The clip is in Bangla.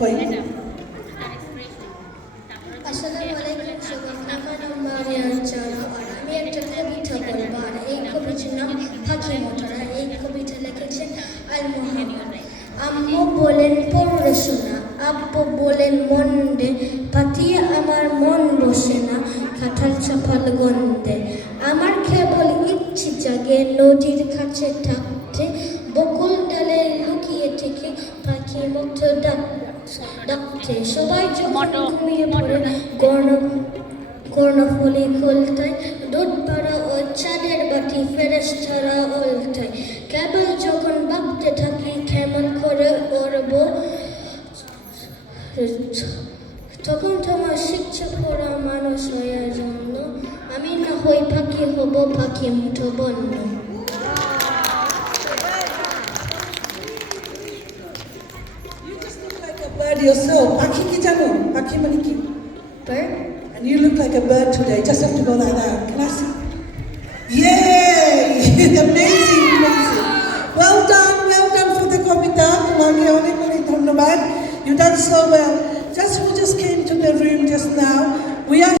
কই আসসালামু আলাইকুম সবাই, আমার নাম মারিয়া চারা আর আমি একটা কবিতা বলবো। আর এই কবিতার নাম পাখি মোটর। আর এই কবিতা লিখেছেন আল মোহাম্মদ। আম্মু বলেন পড়াশোনা, আব্বু বলেন মন দে, পাতিয়ে আমার মন বসে না কাঁঠাল চাপাল গন্ধে। আমার কেবল ইচ্ছে জাগে নদীর কাছে থাকতে, বকুল ডালে লুকিয়ে থেকে পাখি মুক্ত ডাকতে। সবাই যখন ঘুমিয়ে পড়ে কর্ণফুলী খোলতায়, দুধ পাড়া ও চাঁদের বাটি ফেরেশতারা উল্টায়। কেবল যখন ভাবতে থাকি কেমন করে উড়ব, তখন তোমার শিক্ষা পড়া মানুষ হওয়ার জন্য আমি না হই পাখি হব, পাখি মুঠো বন্য। bird yourself. পাখি কি জানো? পাখি মানে কি? Bird? And you look like a bird today. Just have to go like that. Can I see? Yay! Amazing, amazing. Well done for the কবিতা. তোমাকে অনেক অনেক ধন্যবাদ. You done so well. Who just came to the room just now. We are